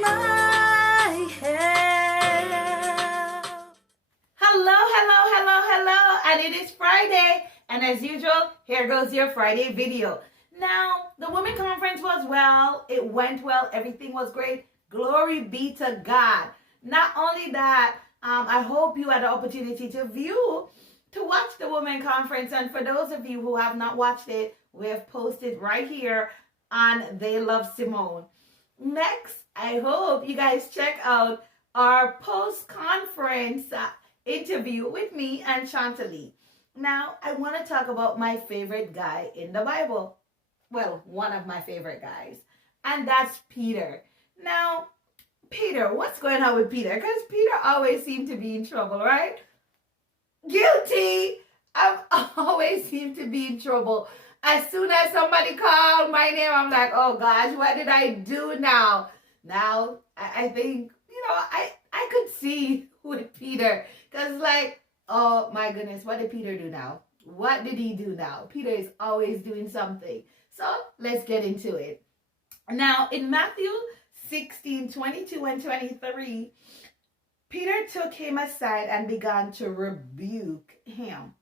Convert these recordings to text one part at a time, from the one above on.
my help. Hello, hello, hello, hello, and it is Friday, and as usual, here goes your Friday video. Now, the women conference was well, it went well, everything was great. Glory be to God. Not only that, I hope you had the opportunity to watch the women conference, and for those of you who have not watched it, we have posted right here on They Love Simone. Next, I hope you guys check out our post-conference interview with me and Chantalie. Now, I want to talk about my favorite guy in the Bible. Well, one of my favorite guys, and that's Peter. Now, Peter, what's going on with Peter? Because Peter always seemed to be in trouble, right? Guilty! I've always seemed to be in trouble. As soon as somebody called my name, I'm like, oh gosh, what did I do now? Now, I think, I could see with Peter. Because like, oh my goodness, what did Peter do now? What did he do now? Peter is always doing something. So let's get into it. Now, in Matthew 16, 22 and 23, Peter took him aside and began to rebuke him.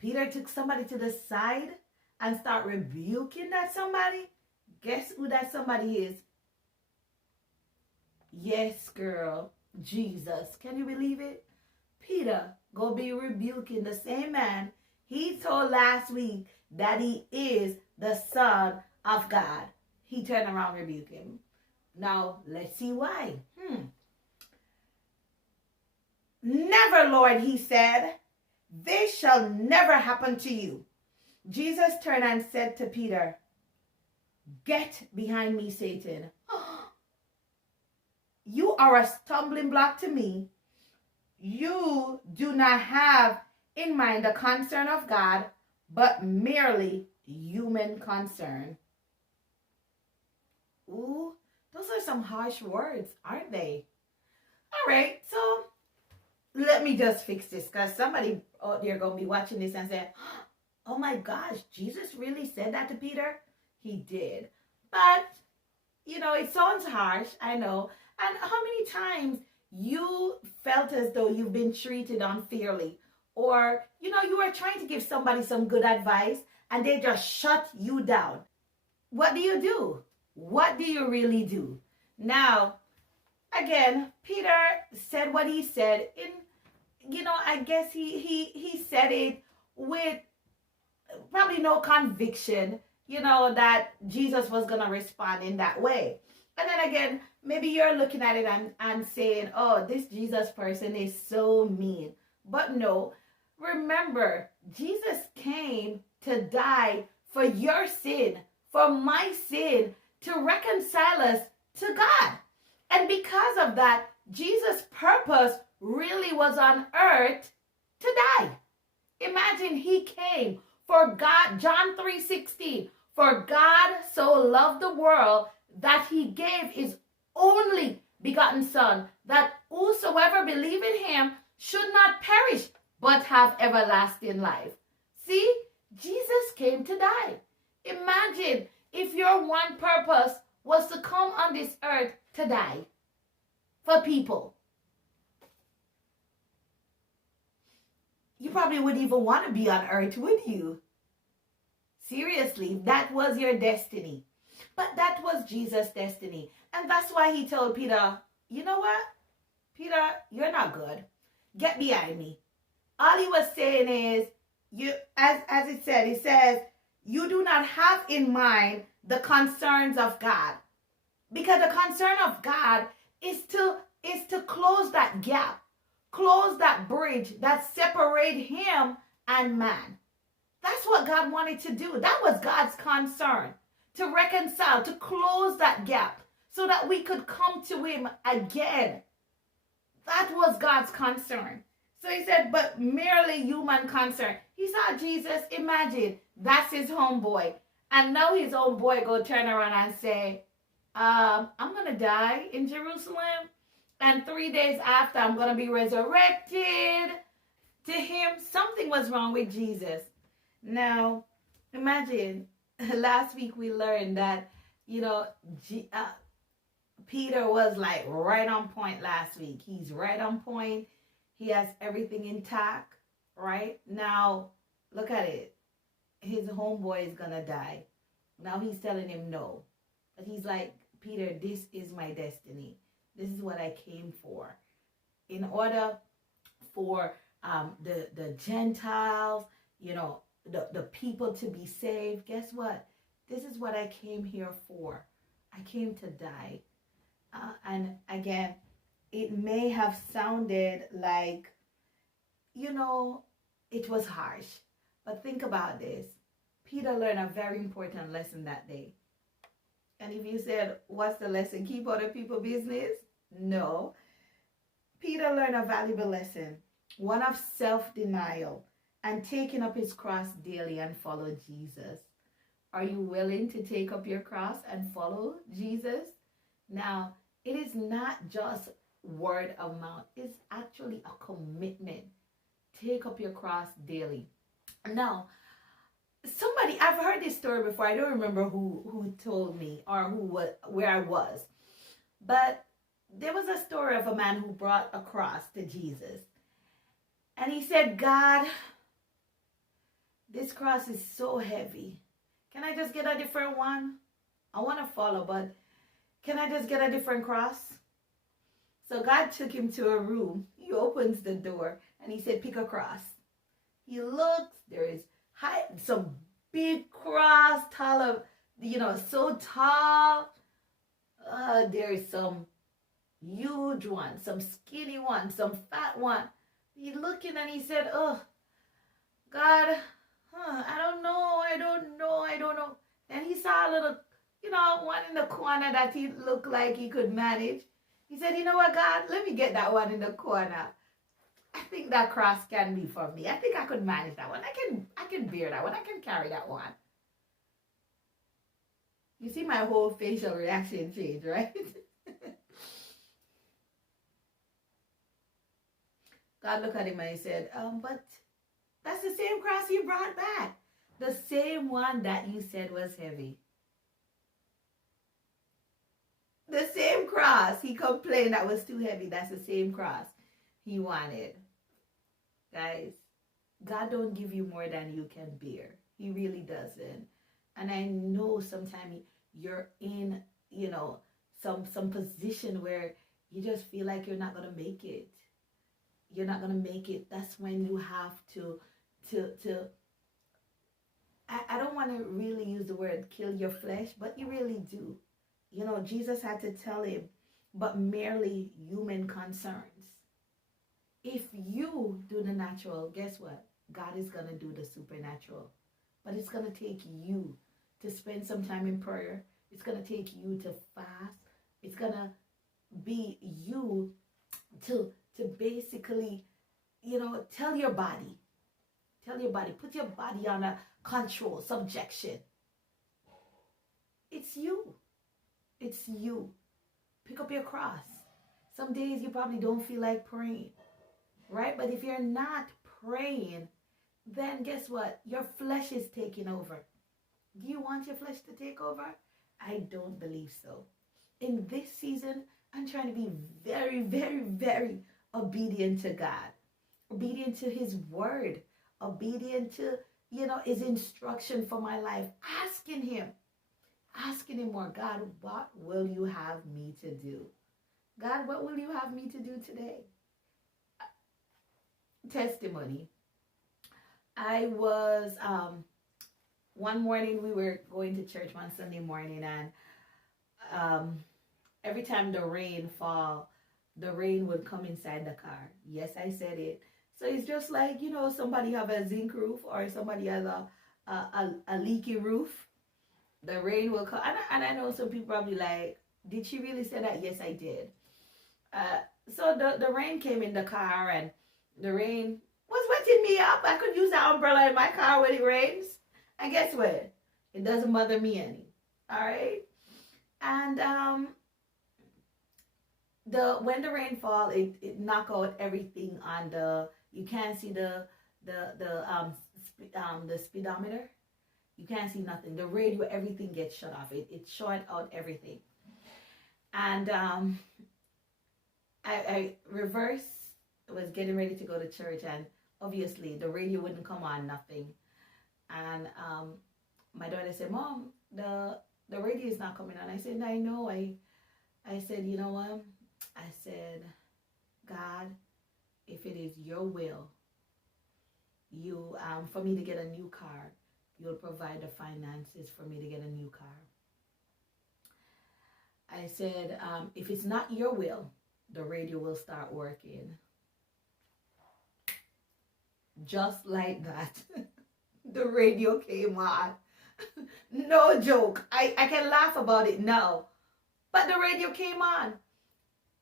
Peter took somebody to the side and start rebuking that somebody. Guess who that somebody is? Yes, girl, Jesus. Can you believe it? Peter go be rebuking the same man he told last week that he is the Son of God. He turned around and rebuked him. Now, let's see why. Never, Lord, he said. This shall never happen to you. Jesus turned and said to Peter, get behind me, Satan. You are a stumbling block to me. You do not have in mind the concern of God, but merely human concern. Ooh, those are some harsh words, aren't they? All right, so let me just fix this, because somebody out there going to be watching this and say, oh my gosh, Jesus really said that to Peter? He did. But, it sounds harsh, I know. And how many times you felt as though you've been treated unfairly? Or, you were trying to give somebody some good advice and they just shut you down. What do? What do you really do? Now, again, Peter said what he said in, I guess he said it with probably no conviction, that Jesus was going to respond in that way. And then again, maybe you're looking at it and saying, oh, this Jesus person is so mean. But no, remember, Jesus came to die for your sin, for my sin, to reconcile us to God. And because of that, Jesus' purpose really was on earth to die. Imagine he came for God, John 3:16, for God so loved the world that he gave his only begotten Son, that whosoever believe in him should not perish, but have everlasting life. See, Jesus came to die. Imagine if your one purpose was to come on this earth to die for people. You probably wouldn't even want to be on earth, would you? Seriously, that was your destiny. But that was Jesus' destiny. And that's why he told Peter, you know what? Peter, you're not good. Get behind me. All he was saying is, as it says, you do not have in mind the concerns of God. Because the concern of God is to close that gap, close that bridge that separate him and man. That's what God wanted to do. That was God's concern, to reconcile, to close that gap so that we could come to him again. That was God's concern. So he said, but merely human concern. He saw Jesus, imagine, that's his homeboy. And now his homeboy go turn around and say, I'm going to die in Jerusalem. And 3 days after, I'm going to be resurrected. To him, something was wrong with Jesus. Now, imagine, last week we learned that, Peter was like right on point last week. He's right on point. He has everything intact, right? Now, look at it. His homeboy is gonna die. Now he's telling him no. But he's like, Peter, this is my destiny. This is what I came for. In order for the Gentiles, the people to be saved, guess what? This is what I came here for. I came to die. And again, it may have sounded like, it was harsh. But think about this. Peter learned a very important lesson that day. And if you said, what's the lesson? Keep other people business? No. Peter learned a valuable lesson. One of self-denial and taking up his cross daily and follow Jesus. Are you willing to take up your cross and follow Jesus? Now, it is not just word of mouth. It's actually a commitment. Take up your cross daily. Now, I've heard this story before. I don't remember who told me or where I was. But there was a story of a man who brought a cross to Jesus. And he said, God, this cross is so heavy. Can I just get a different one? I want to follow, but can I just get a different cross? So God took him to a room. He opens the door and he said, pick a cross. He looks, there is some big cross, so tall. There is some huge one, some skinny one, some fat one. He looking and he said, oh, God, I don't know. And he saw a little, one in the corner that he looked like he could manage. He said, you know what, God, let me get that one in the corner. I think that cross can be for me. I think I could manage that one. I can bear that one. I can carry that one. You see my whole facial reaction change, right? God looked at him and he said, but that's the same cross you brought back. The same one that you said was heavy. The same cross he complained that was too heavy. That's the same cross he wanted. Guys, God don't give you more than you can bear. He really doesn't. And I know sometimes you're in, some position where you just feel like you're not going to make it. You're not going to make it. That's when you have to I don't want to really use the word kill your flesh, but you really do. Jesus had to tell him, but merely human concerns. If you do the natural, guess what? God is going to do the supernatural. But it's going to take you to spend some time in prayer. It's going to take you to fast. It's going to be you to basically, tell your body, put your body on a control, subjection. It's you. It's you. Pick up your cross. Some days you probably don't feel like praying, right? But if you're not praying, then guess what? Your flesh is taking over. Do you want your flesh to take over? I don't believe so. In this season, I'm trying to be very, very, very obedient to God, obedient to his word, obedient to, his instruction for my life, asking him more, God, what will you have me to do? God, what will you have me to do today? Testimony. I was, one morning we were going to church one Sunday morning, and every time the rain fall, the rain would come inside the car. Yes, I said it. So it's just like, somebody have a zinc roof or somebody has a leaky roof. The rain will come. And I know some people probably like, did she really say that? Yes, I did. So the rain came in the car and the rain was wetting me up. I could use the umbrella in my car when it rains. And guess what? It doesn't bother me any. All right? And when the rain fall, it knock out everything on you can't see the speedometer. You can't see nothing. The radio, everything gets shut off. It short out everything. And I was getting ready to go to church, and obviously the radio wouldn't come on, nothing. And my daughter said, Mom, the radio is not coming on. I said, I know. I said, you know what? I said, God, if it is your will, you for me to get a new car, you'll provide the finances for me to get a new car. I said, if it's not your will, the radio will start working. Just like that, the radio came on. No joke. I can laugh about it now. But the radio came on.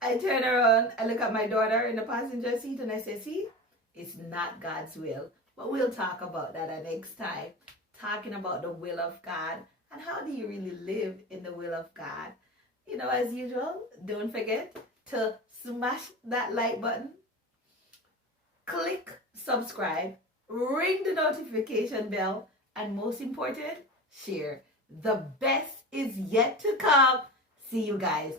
I turn around, I look at my daughter in the passenger seat, and I say, see, it's not God's will. But we'll talk about that next time. Talking about the will of God and how do you really live in the will of God. You know, as usual, don't forget to smash that like button. Click subscribe. Ring the notification bell. And most important, share. The best is yet to come. See you guys